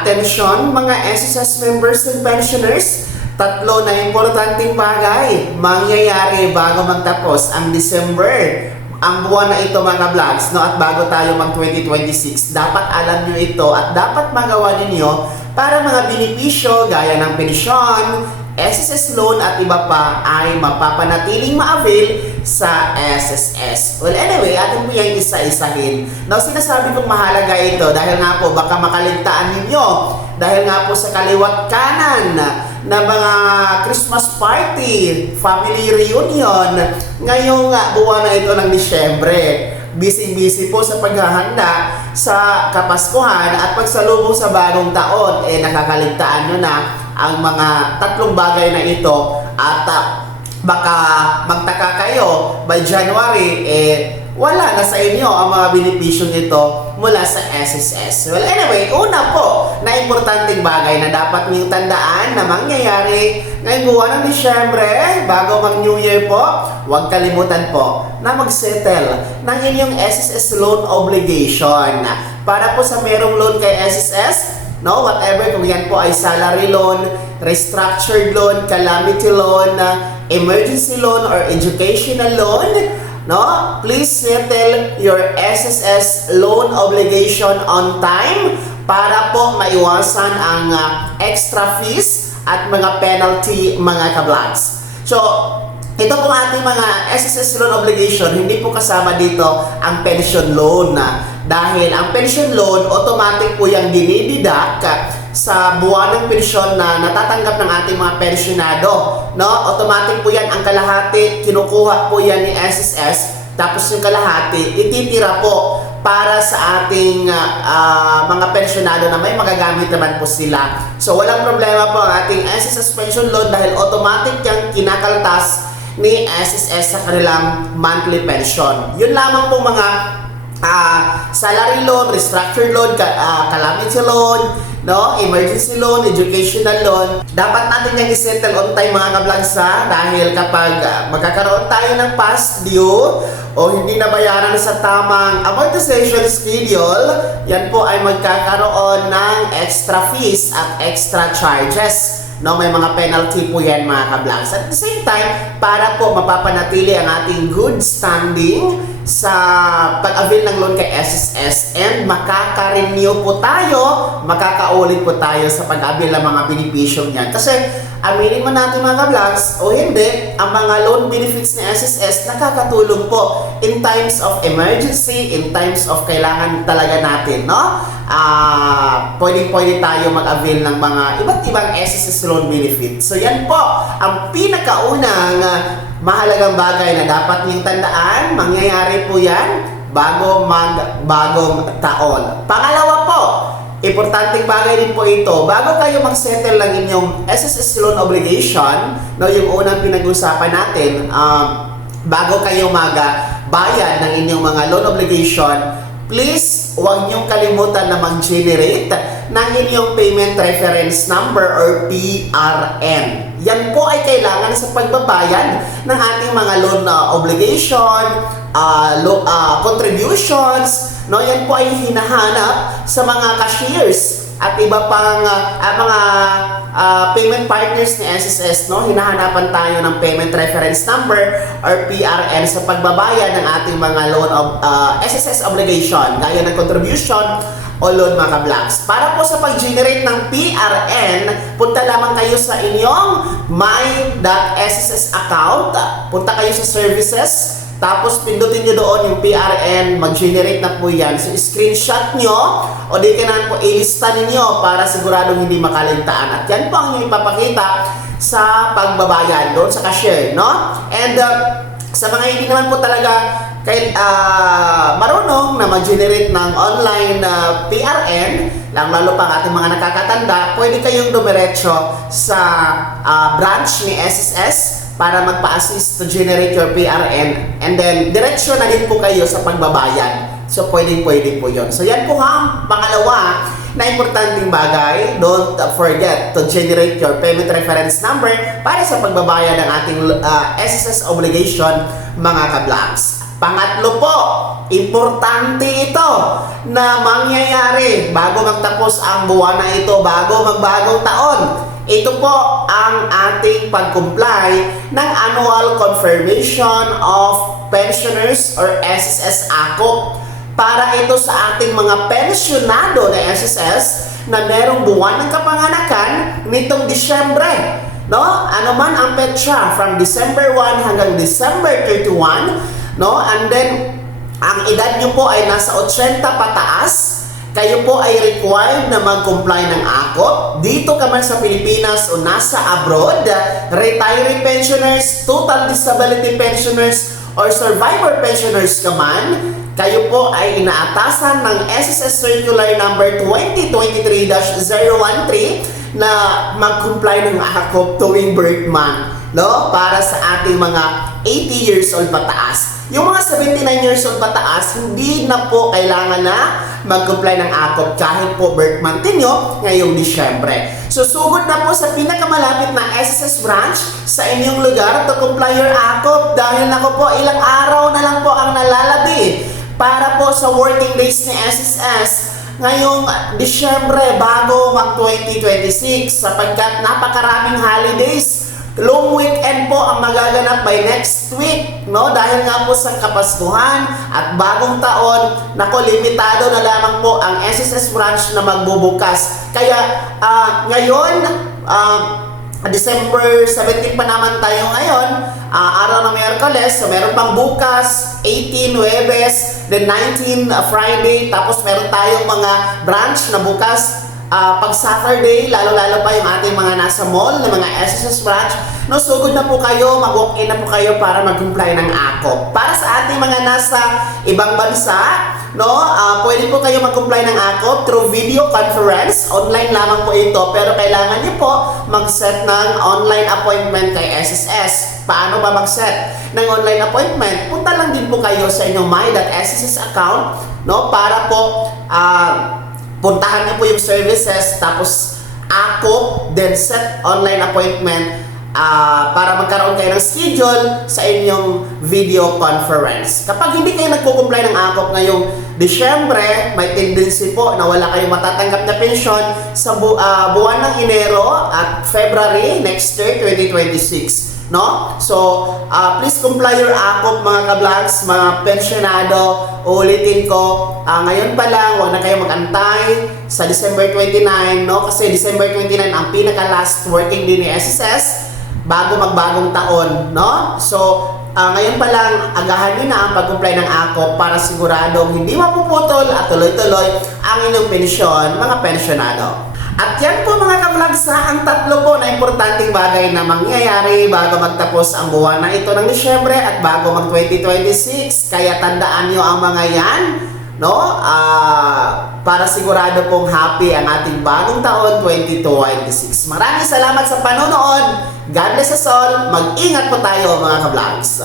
Atensyon mga SSS members and pensioners, tatlo na importanteng bagay mangyayari bago magtapos ang December. Ang buwan na ito mga vlogs, no? At bago tayo mag 2026, dapat alam nyo ito at dapat magawa ninyo para mga benepisyo gaya ng pensyon, SSS loan at iba pa ay mapapanatiling ma-avail sa SSS. Well, anyway, atin po yung isa-isahin. Now, sinasabi kong mahalaga ito dahil nga po baka makaligtaan ninyo. Dahil nga po sa kaliwat kanan na mga Christmas party, family reunion, ngayong buwan na ito ng Disyembre. Busy-busy po sa paghahanda sa Kapaskuhan at pagsalubong sa bagong taon. Nakakaligtaan nyo na ang mga tatlong bagay na ito at baka magtaka kayo by January wala na sa inyo ang mga benepisyo nito mula sa SSS. Well, anyway, una po na importanteng bagay na dapat niyong tandaan na mangyayari ngayong buwan ng Disyembre bago mag New Year po, huwag kalimutan po na mag-settle ng inyong SSS loan obligation. Para po sa merong loan kay SSS, no, whatever, kung yan po ay salary loan, restructured loan, calamity loan, emergency loan, or educational loan, no, please settle your SSS loan obligation on time para po maiwasan ang extra fees at mga penalty mga kablogs. So, ito po ating mga SSS loan obligation, hindi po kasama dito ang pension loan dahil ang pension loan, automatic po yung dinididak sa buwan ng pensyon na natatanggap ng ating mga pensyonado. No? Automatic po yan, ang kalahati, kinukuha po yan ni SSS, tapos yung kalahati, ititira po para sa ating mga pensyonado na may magagamit naman po sila. So walang problema po ang ating SSS pension loan dahil automatic yung kinakaltas ni SSS sa kanilang monthly pension. Yun lamang po mga salary loan, restructured loan, calamity loan, no, emergency loan, educational loan. Dapat natin yung i-settle on time mga kablagsa dahil kapag magkakaroon tayo ng past due o hindi nabayaran sa tamang amortization schedule, yan po ay magkakaroon ng extra fees at extra charges. No, may mga penalty po yan mga kablags. At the same time, para po mapapanatili ang ating good standing sa pag-avail ng loan kay SSS and makaka-renew po tayo, makakaulit po tayo sa pag-avail ng mga benepisyo niyan. Kasi aminin mo natin mga kablags o hindi, ang mga loan benefits ni SSS nakakatulong po in times of emergency, in times of kailangan talaga natin, no? Pwede tayo mag-avail ng mga iba't ibang SSS loan benefits. So yan po ang pinakaunang mahalagang bagay na dapat niyong tandaan. Mangyayari po yan bago bagong taon. Pangalawa po, importanteng bagay din po ito, bago kayo mag-settle ng inyong SSS loan obligation, no, yung unang pinag-usapan natin, bago kayo magbayad ng inyong mga loan obligation, please, huwag niyong kalimutan na mag-generate ng inyong payment reference number or PRN. Yan po ay kailangan sa pagbabayad ng ating mga loan obligation, contributions, no? Yan po ay hinahanap sa mga cashiers at iba pang mga payment partners ni SSS, no? Hinahanapan tayo ng payment reference number or PRN sa pagbabayad ng ating mga loan of SSS obligation, gaya ng contribution o loan mga kablags. Para po sa pag-generate ng PRN, punta lamang kayo sa inyong my.sss account, punta kayo sa services, tapos pindutin nyo doon yung PRN, mag-generate na po yan. So screenshot nyo o di kailangan po ilista ninyo para siguradong hindi makaligtaan. At yan po ang ipapakita sa pagbabayad doon sa cashier, no? And sa mga hindi naman po talaga marunong na mag-generate ng online PRN, lalo pa ang ating mga nakakatanda, pwede kayong dumiretso sa branch ni SSS para magpa-assist to generate your PRN, and then diretsyo na din po kayo sa pagbabayad. So pwede po yun. So yan po ang pangalawa na importanteng bagay. Don't forget to generate your payment reference number para sa pagbabayad ng ating SSS obligation mga kablags. Pangatlo po, importante ito na mangyayari bago magtapos ang buwan na ito, bago magbagong taon. Ito po ang ating pag-comply ng Annual Confirmation of Pensioners or SSS AKOP. Para ito sa ating mga pensyonado na SSS na merong buwan ng kapanganakan nitong Disyembre. No? Ano man ang petsa from December 1 hanggang December 31, no? And then ang edad nyo po ay nasa 80 pataas. Kayo po ay required na mag-comply ng AKOP. Dito ka man sa Pilipinas o nasa abroad, retiree pensioners, total disability pensioners, or survivor pensioners ka man, kayo po ay inaatasan ng SSS Circular Number 2023-013 na mag-comply ng AKOP tuwing birth month, no? Para sa ating mga 80 years old pataas. Yung mga 79 years old pataas, hindi na po kailangan na mag-comply ng AKOP kahit po birth month nyo ngayong Disyembre. So, sugod na po sa pinakamalapit na SSS branch sa inyong lugar to comply your AKOP dahil nako po, ilang araw na lang po ang nalalabi para po sa working days ni SSS ngayong Disyembre bago mag-2026 sapagkat napakaraming holidays. Long weekend po ang magaganap by next week, no? Dahil nga po sa Kapaskuhan at bagong taon, nako, limitado na lamang po ang SSS branch na magbubukas. Kaya ngayon, December 17 pa naman tayo ngayon, araw ng Miyerkules, so meron pang bukas, 18 Huwebes, then 19 Friday, tapos meron tayong mga branch na bukas pag Saturday, lalo-lalo pa yung ating mga nasa mall na mga SSS branch, no, sugod na po kayo, mag-walk-in na po kayo para mag-comply ng AKOP. Para sa ating mga nasa ibang bansa, no, pwede po kayo mag-comply ng AKOP through video conference. Online lamang po ito, pero kailangan niyo po mag-set ng online appointment kay SSS. Paano ba mag-set ng online appointment? Punta lang din po kayo sa inyong my.sss account, no, para po puntahan niyo po yung services, tapos AKOP, then set online appointment para magkaroon kayo ng schedule sa inyong video conference. Kapag hindi kayo nagko-comply ng AKOP ngayong Disyembre, may tendency po na wala kayong matatanggap na pensyon sa buwan ng Enero at February next year, 2026. No? So, please comply your AKOP mga ka-vlogs, mga pensyonado. Uulitin ko, ngayon pa lang, huwag na kayo mag-antay sa December 29, no? Kasi December 29 ang pinaka-last working day ni SSS bago magbagong taon, no? So, ngayon pa lang, agahan nyo na ang pag-comply ng AKOP para siguradong hindi mapuputol at tuloy-tuloy ang inyong pensyon, mga pensyonado. At yan po mga ka-vlogs, ang tatlo po na importanteng bagay na mangyayari bago magtapos ang buwan na ito ng Disyembre at bago mag-2026. Kaya tandaan nyo ang mga yan, no? Para sigurado pong happy ang ating bagong taon 2026. Maraming salamat sa panonood. God bless us all. Mag-ingat po tayo mga ka-vlogs.